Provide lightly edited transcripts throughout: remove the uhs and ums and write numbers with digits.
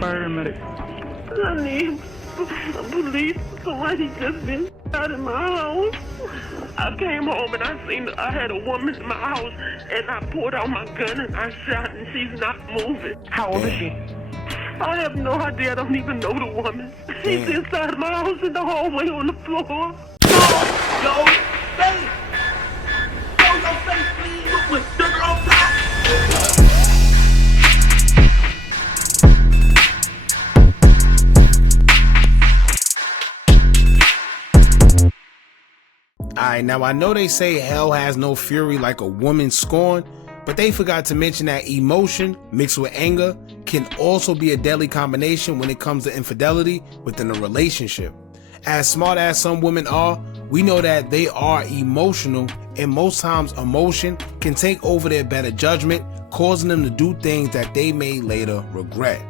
Paramedic. I need police. Somebody just been out of my house. I came home and I had a woman in my house, and I pulled out my gun and I shot, and she's not moving. How old is she? I have no idea. I don't even know the woman. She's inside my house in the hallway on the floor. Yo, face! Yo, your face, please! With sugar on top! Alright, now I know they say hell has no fury like a woman scorned, but they forgot to mention that emotion mixed with anger can also be a deadly combination when it comes to infidelity within a relationship. As smart as some women are, we know that they are emotional, and most times emotion can take over their better judgment, causing them to do things that they may later regret.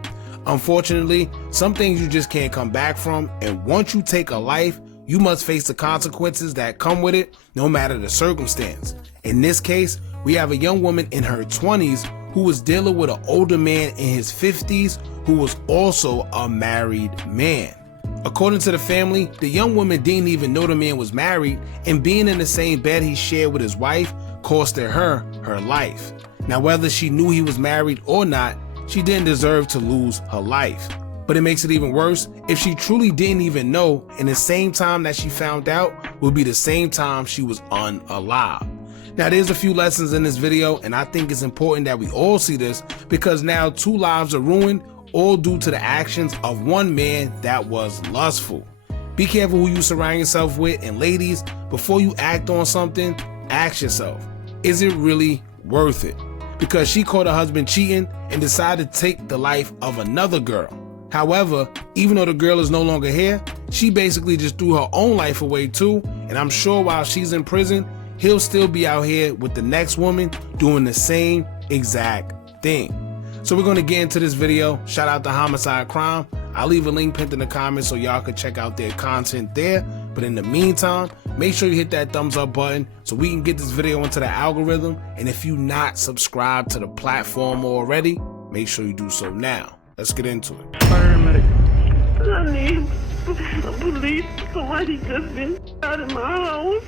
Unfortunately, some things you just can't come back from, and once you take a life, you must face the consequences that come with it, no matter the circumstance. In this case, we have a young woman in her 20s who was dealing with an older man in his 50s who was also a married man. According to the family, the young woman didn't even know the man was married, and being in the same bed he shared with his wife costed her her life. Now, whether she knew he was married or not, she didn't deserve to lose her life. But it makes it even worse if she truly didn't even know, and the same time that she found out will be the same time she was unalive. Now, there's a few lessons in this video, and I think it's important that we all see this, because now 2 lives are ruined, all due to the actions of one man that was lustful. Be careful who you surround yourself with, and ladies, before you act on something, ask yourself, is it really worth it? Because she caught her husband cheating and decided to take the life of another girl. However, even though the girl is no longer here, she basically just threw her own life away too, and I'm sure while she's in prison, he'll still be out here with the next woman doing the same exact thing. So we're going to get into this video. Shout out to Homicide Crime. I'll leave a link pinned in the comments so y'all can check out their content there. But in the meantime, make sure you hit that thumbs up button so we can get this video into the algorithm. And if you're not subscribed to the platform already, make sure you do so now. Let's get into it. Paramedic. I need police. Somebody just been out of my house.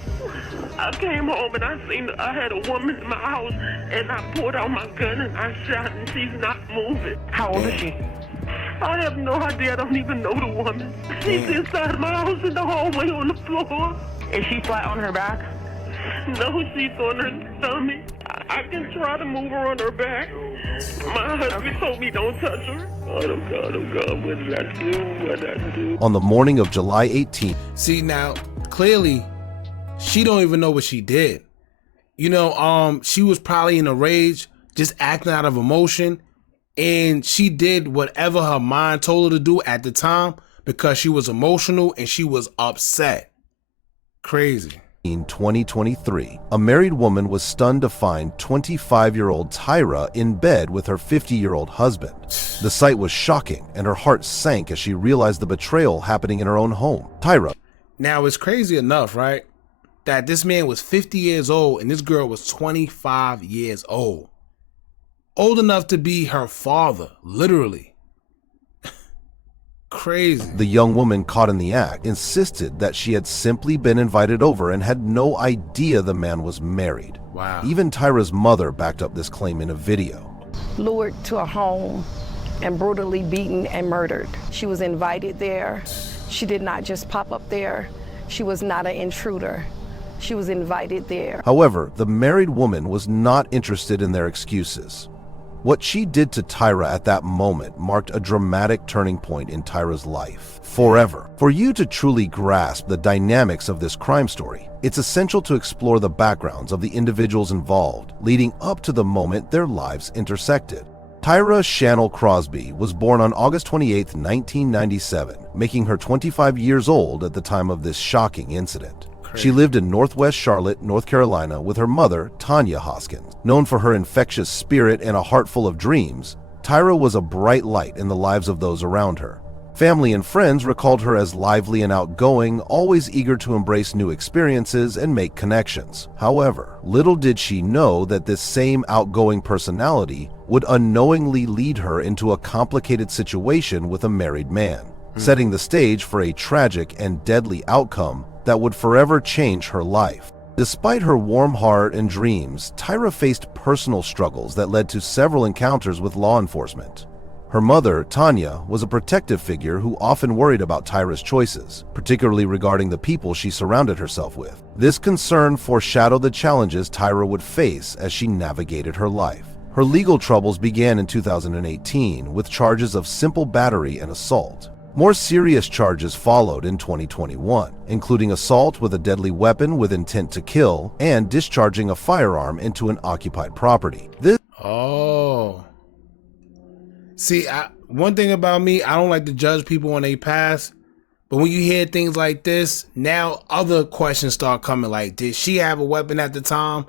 I came home and I had a woman in my house, and I pulled out my gun and I shot, and she's not moving. How old is she? I have no idea. I don't even know the woman. She's inside my house in the hallway on the floor. Is she flat on her back? No, she's on her stomach. I can try to move her on her back. My husband told me don't touch her. Oh God, what did I do? What did I do? On the morning of July 18th. See, now, clearly, she don't even know what she did. You know, she was probably in a rage, just acting out of emotion, and she did whatever her mind told her to do at the time because she was emotional and she was upset. Crazy. In 2023, a married woman was stunned to find 25-year-old Tyra in bed with her 50-year-old husband. The sight was shocking, and her heart sank as she realized the betrayal happening in her own home. Tyra. Now, it's crazy enough, right, that this man was 50 years old and this girl was 25 years old. Old enough to be her father, literally. Crazy. The young woman caught in the act insisted that she had simply been invited over and had no idea the man was married. Wow. Even Tyra's mother backed up this claim in a video. Lured to a home and brutally beaten and murdered. She was invited there. She did not just pop up there. She was not an intruder. She was invited there. However, the married woman was not interested in their excuses. What she did to Tyra at that moment marked a dramatic turning point in Tyra's life, forever. For you to truly grasp the dynamics of this crime story, it's essential to explore the backgrounds of the individuals involved, leading up to the moment their lives intersected. Tyra Shannell Crosby was born on August 28, 1997, making her 25 years old at the time of this shocking incident. She lived in Northwest Charlotte, North Carolina with her mother, Tanya Hoskins. Known for her infectious spirit and a heart full of dreams, Tyra was a bright light in the lives of those around her. Family and friends recalled her as lively and outgoing, always eager to embrace new experiences and make connections. However, little did she know that this same outgoing personality would unknowingly lead her into a complicated situation with a married man, setting the stage for a tragic and deadly outcome that would forever change her life. Despite her warm heart and dreams, Tyra faced personal struggles that led to several encounters with law enforcement. Her mother, Tanya, was a protective figure who often worried about Tyra's choices, particularly regarding the people she surrounded herself with. This concern foreshadowed the challenges Tyra would face as she navigated her life. Her legal troubles began in 2018 with charges of simple battery and assault. More serious charges followed in 2021, including assault with a deadly weapon with intent to kill and discharging a firearm into an occupied property. See, one thing about me, I don't like to judge people on their past, but when you hear things like this, now other questions start coming, like, did she have a weapon at the time?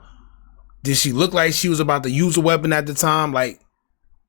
Did she look like she was about to use a weapon at the time? Like,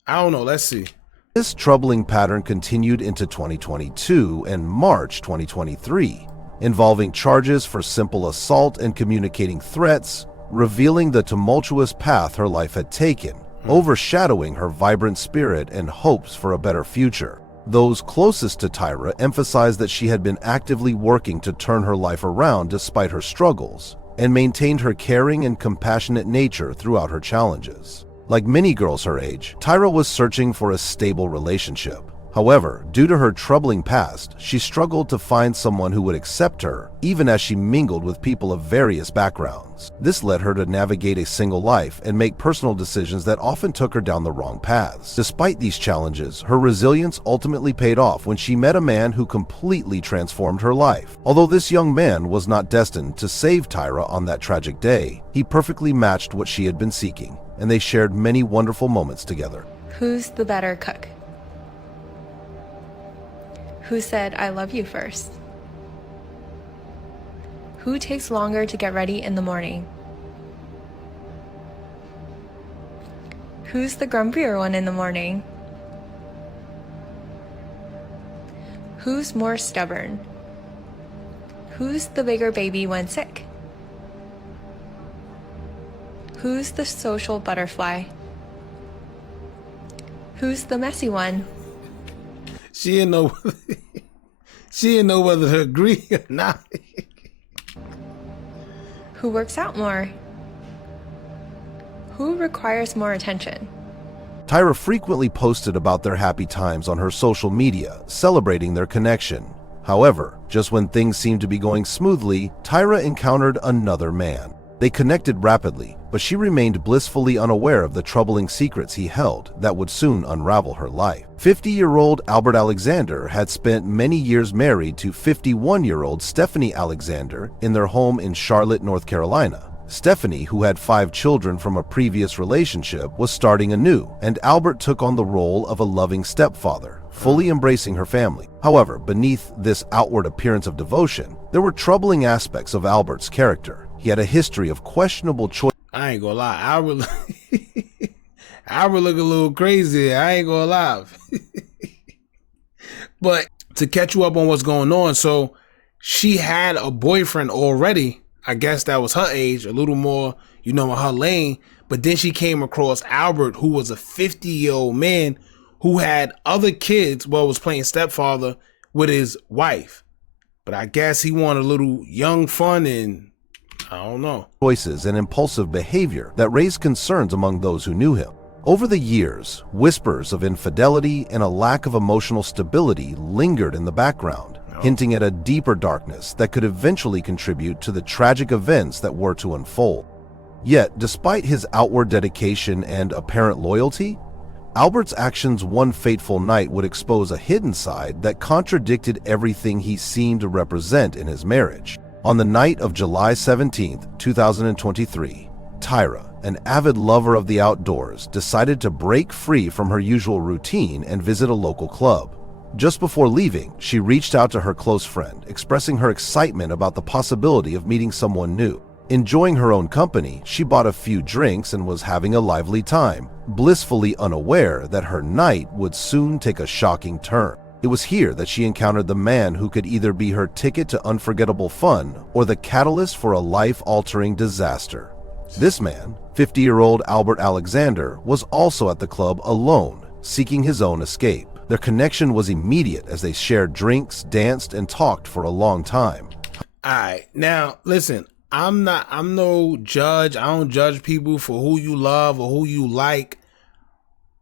I don't know. Let's see. This troubling pattern continued into 2022 and March 2023, involving charges for simple assault and communicating threats, revealing the tumultuous path her life had taken, overshadowing her vibrant spirit and hopes for a better future. Those closest to Tyra emphasized that she had been actively working to turn her life around despite her struggles, and maintained her caring and compassionate nature throughout her challenges. Like many girls her age, Tyra was searching for a stable relationship. However, due to her troubling past, she struggled to find someone who would accept her, even as she mingled with people of various backgrounds. This led her to navigate a single life and make personal decisions that often took her down the wrong paths. Despite these challenges, her resilience ultimately paid off when she met a man who completely transformed her life. Although this young man was not destined to save Tyra on that tragic day, he perfectly matched what she had been seeking, and they shared many wonderful moments together. Who's the better cook? Who said I love you first? Who takes longer to get ready in the morning? Who's the grumpier one in the morning? Who's more stubborn? Who's the bigger baby when sick? Who's the social butterfly? Who's the messy one? She didn't know whether to agree or not. Who works out more? Who requires more attention? Tyra frequently posted about their happy times on her social media, celebrating their connection. However, just when things seemed to be going smoothly, Tyra encountered another man. They connected rapidly, but she remained blissfully unaware of the troubling secrets he held that would soon unravel her life. 50-year-old Albert Alexander had spent many years married to 51-year-old Stephanie Alexander in their home in Charlotte, North Carolina. Stephanie, who had 5 children from a previous relationship, was starting anew, and Albert took on the role of a loving stepfather, fully embracing her family. However, beneath this outward appearance of devotion, there were troubling aspects of Albert's character. He had a history of questionable choices. I ain't gonna lie. Albert look a little crazy. I ain't gonna lie. But to catch you up on what's going on, so she had a boyfriend already. I guess that was her age, a little more, in her lane. But then she came across Albert, who was a 50-year-old man who had other kids, was playing stepfather with his wife. But I guess he wanted a little young fun and I don't know. Choices and impulsive behavior that raised concerns among those who knew him. Over the years, whispers of infidelity and a lack of emotional stability lingered in the background, hinting at a deeper darkness that could eventually contribute to the tragic events that were to unfold. Yet, despite his outward dedication and apparent loyalty, Albert's actions one fateful night would expose a hidden side that contradicted everything he seemed to represent in his marriage. On the night of July 17, 2023, Tyra, an avid lover of the outdoors, decided to break free from her usual routine and visit a local club. Just before leaving, she reached out to her close friend, expressing her excitement about the possibility of meeting someone new. Enjoying her own company, she bought a few drinks and was having a lively time, blissfully unaware that her night would soon take a shocking turn. It was here that she encountered the man who could either be her ticket to unforgettable fun or the catalyst for a life-altering disaster. This man, 50-year-old Albert Alexander, was also at the club alone, seeking his own escape. Their connection was immediate as they shared drinks, danced, and talked for a long time. All right, now listen, I'm no judge. I don't judge people for who you love or who you like.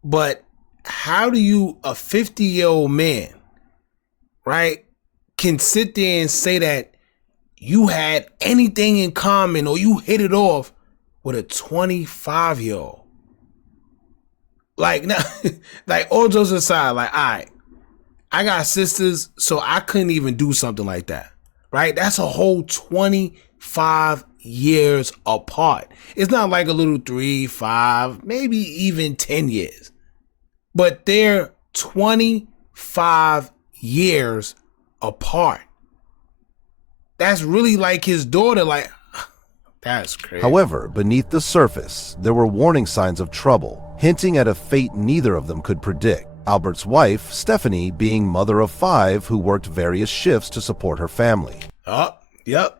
But how do you, a 50-year-old man, right, can sit there and say that you had anything in common or you hit it off with a 25-year-old? Like, now, like, all jokes aside, like, all right, I got sisters, so I couldn't even do something like that, right? That's a whole 25 years apart. It's not like a little 3, 5, maybe even 10 years. But they're 25 years apart. That's really like his daughter, like, that's crazy. However, beneath the surface, there were warning signs of trouble, hinting at a fate neither of them could predict. Albert's wife, Stephanie, being mother of 5 who worked various shifts to support her family. Oh, yep.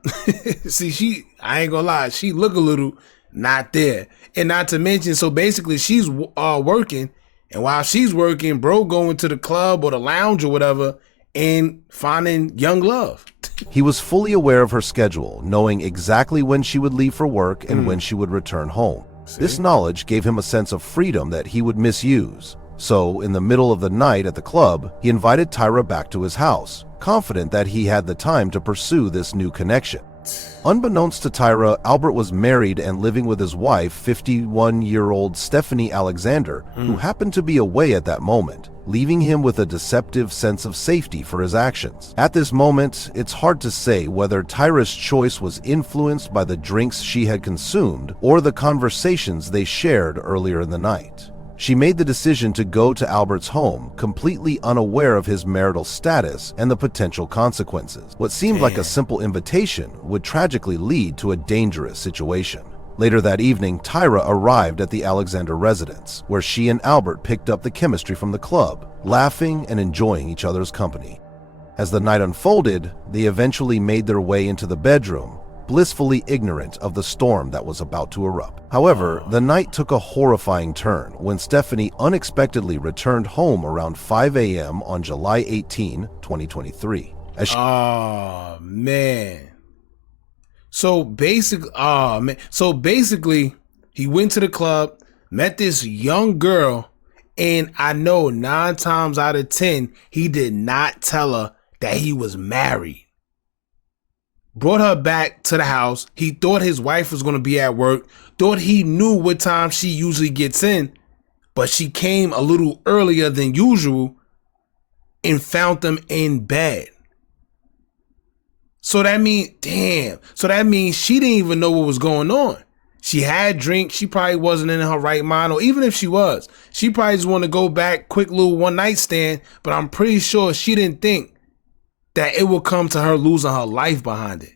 See, I ain't gonna lie, she look a little not there. And not to mention, so basically she's working, and while she's working, bro going to the club or the lounge or whatever and finding young love. He was fully aware of her schedule, knowing exactly when she would leave for work and when she would return home. This knowledge gave him a sense of freedom that he would misuse. So, in the middle of the night at the club, he invited Tyra back to his house, confident that he had the time to pursue this new connection. Unbeknownst to Tyra, Albert was married and living with his wife, 51-year-old Stephanie Alexander, who happened to be away at that moment, leaving him with a deceptive sense of safety for his actions. At this moment, it's hard to say whether Tyra's choice was influenced by the drinks she had consumed or the conversations they shared earlier in the night. She made the decision to go to Albert's home, completely unaware of his marital status and the potential consequences. What seemed like a simple invitation would tragically lead to a dangerous situation. Later that evening, Tyra arrived at the Alexander residence, where she and Albert picked up the chemistry from the club, laughing and enjoying each other's company. As the night unfolded, they eventually made their way into the bedroom, blissfully ignorant of the storm that was about to erupt. However, the night took a horrifying turn when Stephanie unexpectedly returned home around 5 a.m. on July 18, 2023. Oh, man. So basically, he went to the club, met this young girl, and I know 9 times out of 10, he did not tell her that he was married. Brought her back to the house. He thought his wife was going to be at work, thought he knew what time she usually gets in, but she came a little earlier than usual and found them in bed. So that means, she didn't even know what was going on. She had drink. She probably wasn't in her right mind, or even if she was, she probably just wanted to go back, quick little one night stand, but I'm pretty sure she didn't think that it would come to her losing her life behind it.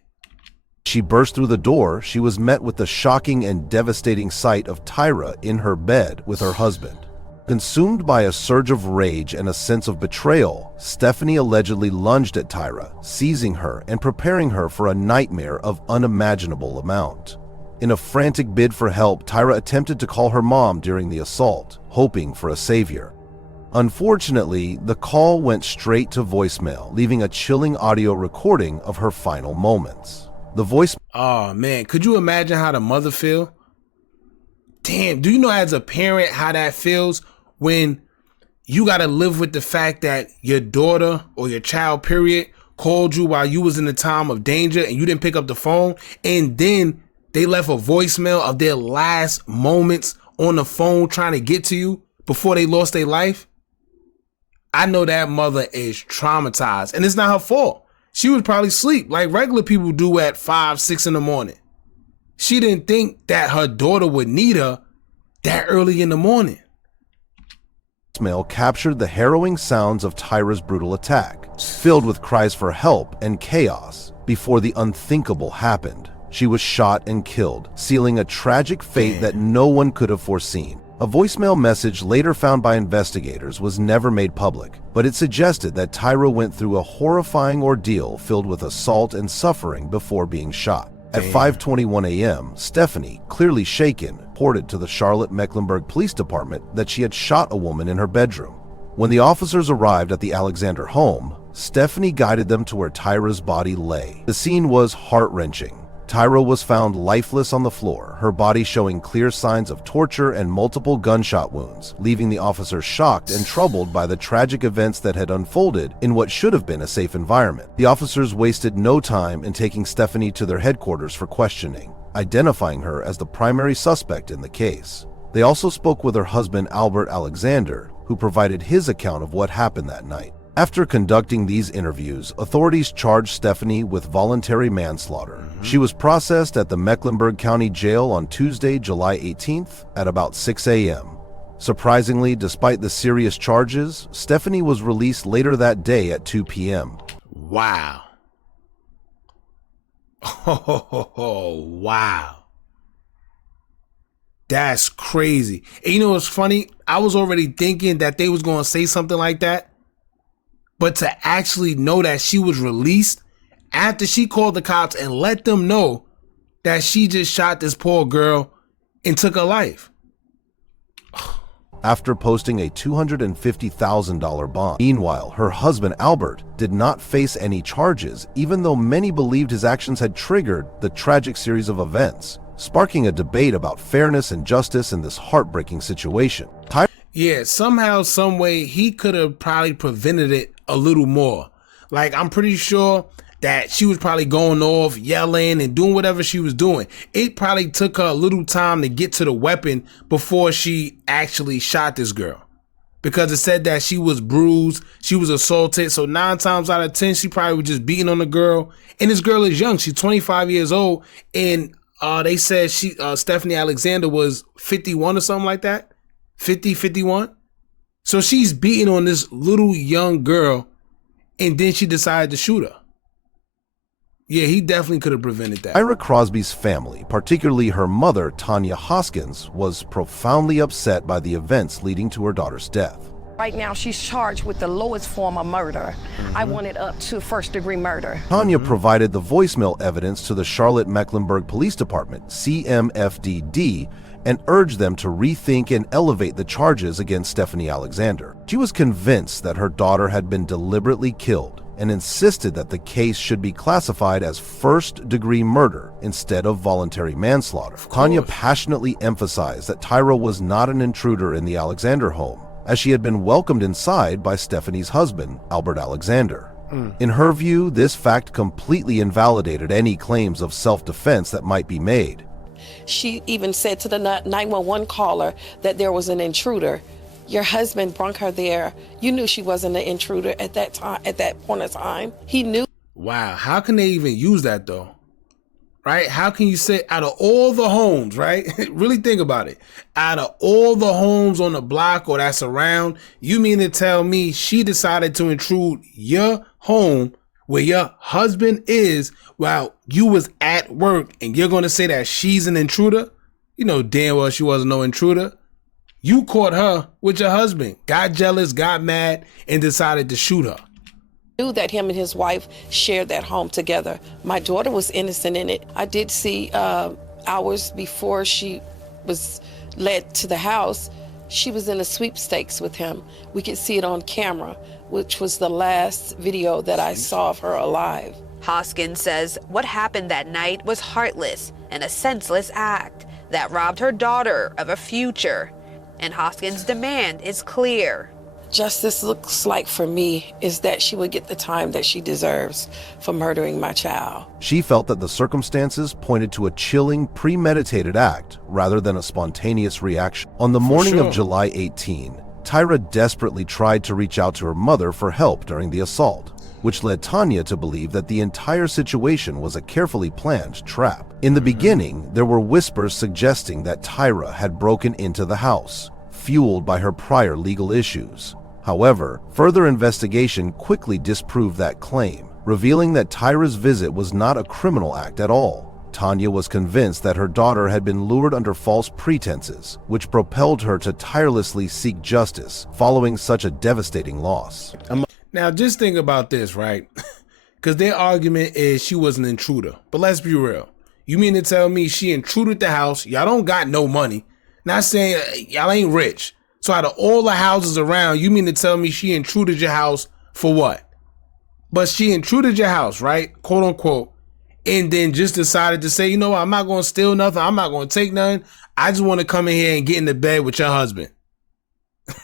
She burst through the door. She was met with the shocking and devastating sight of Tyra in her bed with her husband. Consumed by a surge of rage and a sense of betrayal, Stephanie allegedly lunged at Tyra, seizing her and preparing her for a nightmare of unimaginable amount. In a frantic bid for help, Tyra attempted to call her mom during the assault, hoping for a savior. Unfortunately, the call went straight to voicemail, leaving a chilling audio recording of her final moments. The voice... Oh, man. Could you imagine how the mother feel? Damn, do you know as a parent how that feels when you got to live with the fact that your daughter or your child, period, called you while you was in a time of danger and you didn't pick up the phone, and then they left a voicemail of their last moments on the phone trying to get to you before they lost their life? I know that mother is traumatized, and it's not her fault. She would probably sleep like regular people do at 5, 6 in the morning. She didn't think that her daughter would need her that early in the morning. Voicemail captured the harrowing sounds of Tyra's brutal attack, filled with cries for help and chaos. Before the unthinkable happened, she was shot and killed, sealing a tragic fate that no one could have foreseen. A voicemail message later found by investigators was never made public, but it suggested that Tyra went through a horrifying ordeal filled with assault and suffering before being shot. At 5:21 a.m., Stephanie, clearly shaken, reported to the Charlotte-Mecklenburg Police Department that she had shot a woman in her bedroom. When the officers arrived at the Alexander home, Stephanie guided them to where Tyra's body lay. The scene was heart-wrenching. Tyra was found lifeless on the floor, her body showing clear signs of torture and multiple gunshot wounds, leaving the officers shocked and troubled by the tragic events that had unfolded in what should have been a safe environment. The officers wasted no time in taking Stephanie to their headquarters for questioning, identifying her as the primary suspect in the case. They also spoke with her husband, Albert Alexander, who provided his account of what happened that night. After conducting these interviews, authorities charged Stephanie with voluntary manslaughter. She was processed at the Mecklenburg County Jail on Tuesday, July 18th at about 6 a.m. Surprisingly, despite the serious charges, Stephanie was released later that day at 2 p.m. Wow. Oh, wow. That's crazy. And you know what's funny? I was already thinking that they was going to say something like that. But to actually know that she was released after she called the cops and let them know that she just shot this poor girl and took her life. After posting a $250,000 bond. Meanwhile, her husband Albert did not face any charges, even though many believed his actions had triggered the tragic series of events, sparking a debate about fairness and justice in this heartbreaking situation. Yeah, somehow, some way, he could have probably prevented it a little more. Like, I'm pretty sure that she was probably going off, yelling and doing whatever she was doing. It probably took her a little time to get to the weapon before she actually shot this girl. Because it said that she was bruised, she was assaulted. So 9 times out of 10, she probably was just beating on the girl. And this girl is young. She's 25 years old. And they said Stephanie Alexander was 51 or something like that. 50, 51. So she's beating on this little young girl, and then she decided to shoot her. Yeah, he definitely could have prevented that. Tyra Crosby's family, particularly her mother, Tanya Hoskins, was profoundly upset by the events leading to her daughter's death. Right now, she's charged with the lowest form of murder. I want it up to first-degree murder. Tanya provided the voicemail evidence to the Charlotte-Mecklenburg Police Department, CMFDD, and urged them to rethink and elevate the charges against Stephanie Alexander. She was convinced that her daughter had been deliberately killed and insisted that the case should be classified as first-degree murder instead of voluntary manslaughter. Tanya passionately emphasized that Tyra was not an intruder in the Alexander home, as she had been welcomed inside by Stephanie's husband, Albert Alexander. In her view, this fact completely invalidated any claims of self-defense that might be made. She even said to the 911 caller that there was an intruder. Your husband brought her there. You knew she wasn't an intruder at that time, at that point of time. He knew. Wow, how can they even use that though? Right? How can you say out of all the homes, right? Really think about it. Out of all the homes on the block or that's around, you mean to tell me she decided to intrude your home where your husband is while you was at work, and you're going to say that she's an intruder? You know damn well she wasn't no intruder. You caught her with your husband, got jealous, got mad, and decided to shoot her. Knew that him and his wife shared that home together. My daughter was innocent in it. I did see hours before she was led to the house, she was in a sweepstakes with him. We could see it on camera, which was the last video that I saw of her alive. Hoskins says what happened that night was heartless and a senseless act that robbed her daughter of a future. And Hoskins' demand is clear. Justice looks like for me is that she would get the time that she deserves for murdering my child. She felt that the circumstances pointed to a chilling, premeditated act rather than a spontaneous reaction. On the morning of July 18, Tyra desperately tried to reach out to her mother for help during the assault, which led Tanya to believe that the entire situation was a carefully planned trap. In the beginning, there were whispers suggesting that Tyra had broken into the house, fueled by her prior legal issues. However, further investigation quickly disproved that claim, revealing that Tyra's visit was not a criminal act at all. Tanya was convinced that her daughter had been lured under false pretenses, which propelled her to tirelessly seek justice following such a devastating loss. Now, just think about this, right? Because their argument is she was an intruder. But let's be real. You mean to tell me she intruded the house? Y'all don't got no money. Not saying y'all ain't rich. So out of all the houses around, you mean to tell me she intruded your house for what? But she intruded your house, right? Quote unquote. And then just decided to say, you know what? I'm not going to steal nothing. I'm not going to take nothing. I just want to come in here and get into bed with your husband.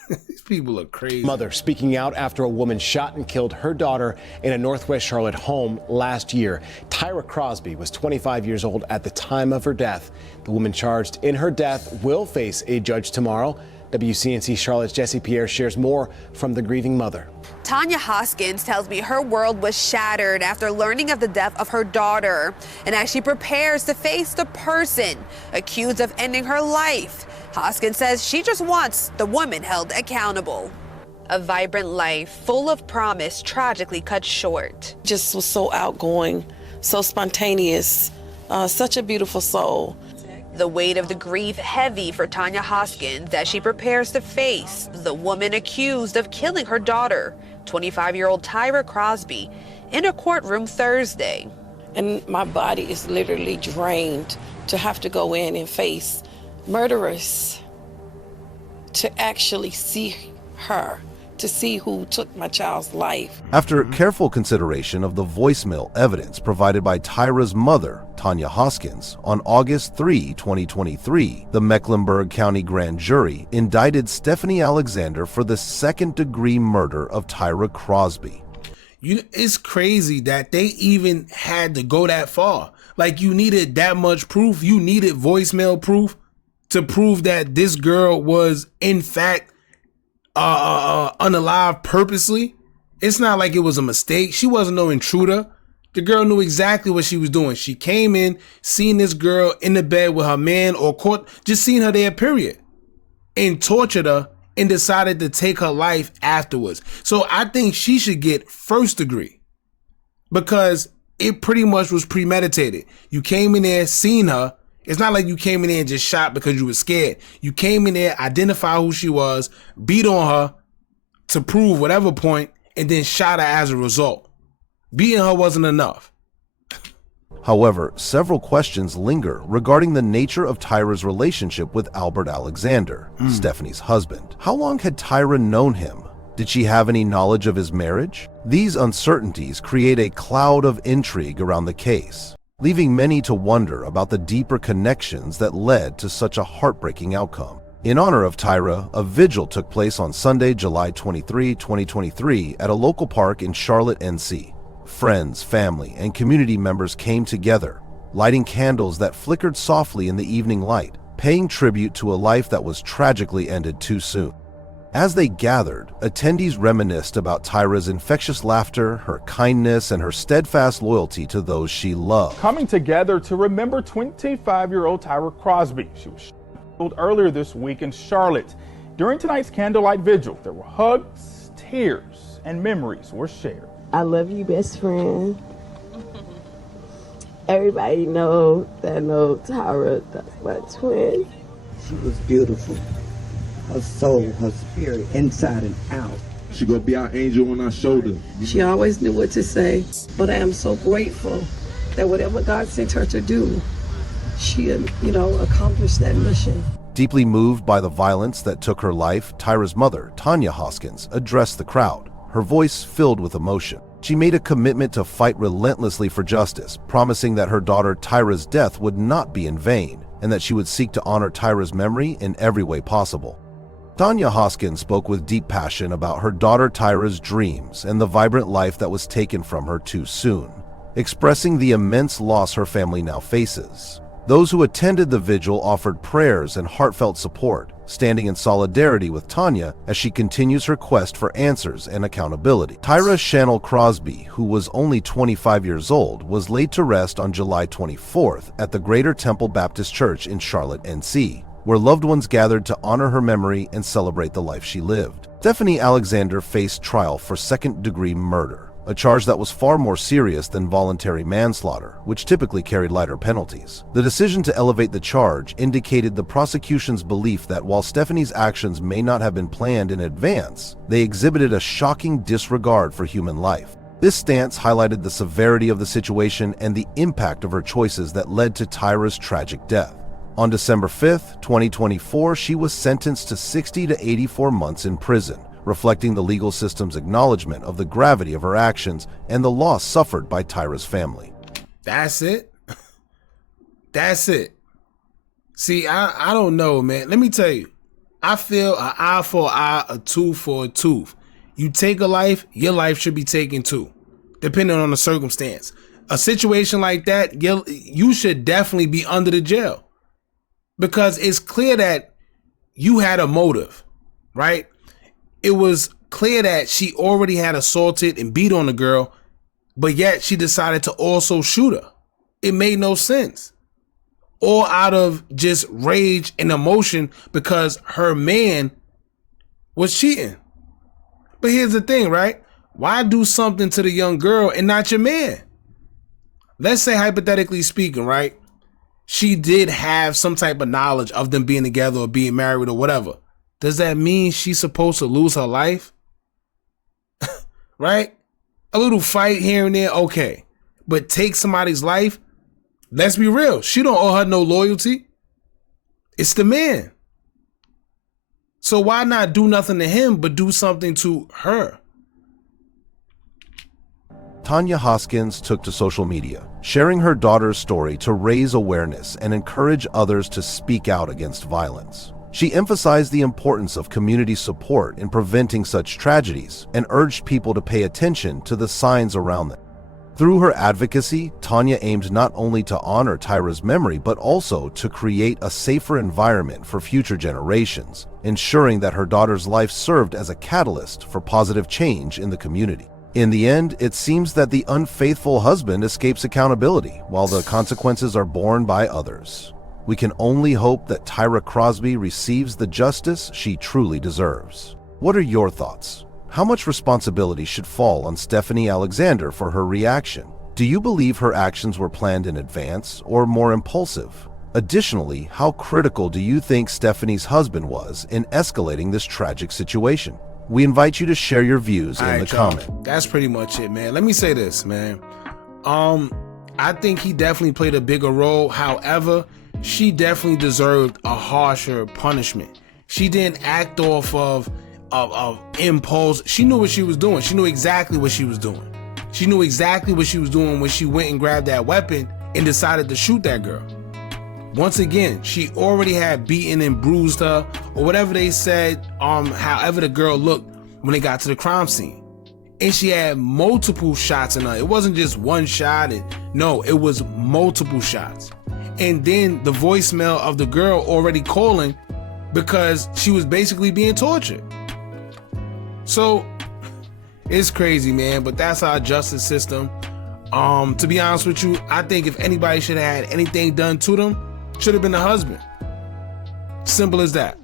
These people are crazy. Mother speaking out after a woman shot and killed her daughter in a Northwest Charlotte home last year. Tyra Crosby was 25 years old at the time of her death. The woman charged in her death will face a judge tomorrow. WCNC Charlotte's Jesse Pierre shares more from the grieving mother. Tanya Hoskins tells me her world was shattered after learning of the death of her daughter. And as she prepares to face the person accused of ending her life, Hoskins says she just wants the woman held accountable. A vibrant life full of promise tragically cut short. Just was so outgoing, so spontaneous, such a beautiful soul. The weight of the grief heavy for Tanya Hoskins as she prepares to face the woman accused of killing her daughter, 25-year-old Tyra Crosby, in a courtroom Thursday. And my body is literally drained to have to go in and face murderers, to actually see her, to see who took my child's life. After careful consideration of the voicemail evidence provided by Tyra's mother, Tanya Hoskins, on August 3, 2023, the Mecklenburg County Grand Jury indicted Stephanie Alexander for the second-degree murder of Tyra Crosby. It's crazy that they even had to go that far. Like, you needed that much proof. You needed voicemail proof to prove that this girl was, in fact, unalive purposely. It's not like it was a mistake. She wasn't no intruder. The girl knew exactly what she was doing. She came in, seen this girl in the bed with her man, or caught, just seen her there, period, and tortured her and decided to take her life afterwards. So I think she should get first degree because it pretty much was premeditated. You came in there, seen her. It's not like you came in there and just shot because you were scared. You came in there, identified who she was, beat on her to prove whatever point, and then shot her as a result. Beating her wasn't enough. However, several questions linger regarding the nature of Tyra's relationship with Albert Alexander, Stephanie's husband. How long had Tyra known him? Did she have any knowledge of his marriage? These uncertainties create a cloud of intrigue around the case, leaving many to wonder about the deeper connections that led to such a heartbreaking outcome. In honor of Tyra, a vigil took place on Sunday, July 23, 2023, at a local park in Charlotte, NC. Friends, family, and community members came together, lighting candles that flickered softly in the evening light, paying tribute to a life that was tragically ended too soon. As they gathered, attendees reminisced about Tyra's infectious laughter, her kindness, and her steadfast loyalty to those she loved. Coming together to remember 25-year-old Tyra Crosby. She was killed earlier this week in Charlotte. During tonight's candlelight vigil, there were hugs, tears, and memories were shared. I love you, best friend. Everybody knows that I know Tyra, that's my twin. She was beautiful. Her soul, her spirit, inside and out. She gonna be our angel on our shoulder. She always knew what to say, but I am so grateful that whatever God sent her to do, she, accomplished that mission. Deeply moved by the violence that took her life, Tyra's mother, Tanya Hoskins, addressed the crowd, her voice filled with emotion. She made a commitment to fight relentlessly for justice, promising that her daughter Tyra's death would not be in vain, and that she would seek to honor Tyra's memory in every way possible. Tanya Hoskins spoke with deep passion about her daughter Tyra's dreams and the vibrant life that was taken from her too soon, expressing the immense loss her family now faces. Those who attended the vigil offered prayers and heartfelt support, standing in solidarity with Tanya as she continues her quest for answers and accountability. Tyra Chanel Crosby, who was only 25 years old, was laid to rest on July 24th at the Greater Temple Baptist Church in Charlotte, NC, where loved ones gathered to honor her memory and celebrate the life she lived. Stephanie Alexander faced trial for second-degree murder, a charge that was far more serious than voluntary manslaughter, which typically carried lighter penalties. The decision to elevate the charge indicated the prosecution's belief that while Stephanie's actions may not have been planned in advance, they exhibited a shocking disregard for human life. This stance highlighted the severity of the situation and the impact of her choices that led to Tyra's tragic death. On December 5th, 2024, she was sentenced to 60 to 84 months in prison, reflecting the legal system's acknowledgement of the gravity of her actions and the loss suffered by Tyra's family. That's it? That's it. See, I don't know, man. Let me tell you, I feel an eye for an eye, a tooth for a tooth. You take a life, your life should be taken too, depending on the circumstance. A situation like that, you should definitely be under the jail, because it's clear that you had a motive, right? It was clear that she already had assaulted and beat on the girl, but yet she decided to also shoot her. It made no sense. All out of just rage and emotion because her man was cheating. But here's the thing, right? Why do something to the young girl and not your man? Let's say, hypothetically speaking, right? She did have some type of knowledge of them being together or being married or whatever. Does that mean she's supposed to lose her life? Right? A little fight here and there, okay. But take somebody's life? Let's be real. She don't owe her no loyalty. It's the man. So why not do nothing to him, but do something to her? Tanya Hoskins took to social media, sharing her daughter's story to raise awareness and encourage others to speak out against violence. She emphasized the importance of community support in preventing such tragedies and urged people to pay attention to the signs around them. Through her advocacy, Tanya aimed not only to honor Tyra's memory, but also to create a safer environment for future generations, ensuring that her daughter's life served as a catalyst for positive change in the community. In the end, it seems that the unfaithful husband escapes accountability, while the consequences are borne by others. We can only hope that Tyra Crosby receives the justice she truly deserves. What are your thoughts? How much responsibility should fall on Stephanie Alexander for her reaction? Do you believe her actions were planned in advance or more impulsive? Additionally, how critical do you think Stephanie's husband was in escalating this tragic situation? We invite you to share your views in the comment. That's pretty much it, man. Let me say this, man. I think he definitely played a bigger role. However, she definitely deserved a harsher punishment. She didn't act off of impulse. She knew what she was doing. She knew exactly what she was doing. She knew exactly what she was doing when she went and grabbed that weapon and decided to shoot that girl. Once again, she already had beaten and bruised her, or whatever they said, however the girl looked when they got to the crime scene. And she had multiple shots in her. It wasn't just one shot. No, it was multiple shots. And then the voicemail of the girl already calling because she was basically being tortured. So it's crazy, man, but that's our justice system. To be honest with you, I think if anybody should have had anything done to them, should have been the husband. Simple as that.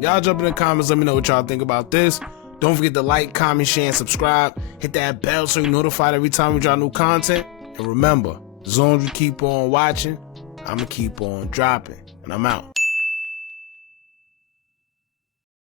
Y'all jump in the comments, let me know what y'all think about this. Don't forget to like, comment, share, and subscribe. Hit that bell so you're notified every time we drop new content. And remember, as long as you keep on watching, I'ma keep on dropping. And I'm out.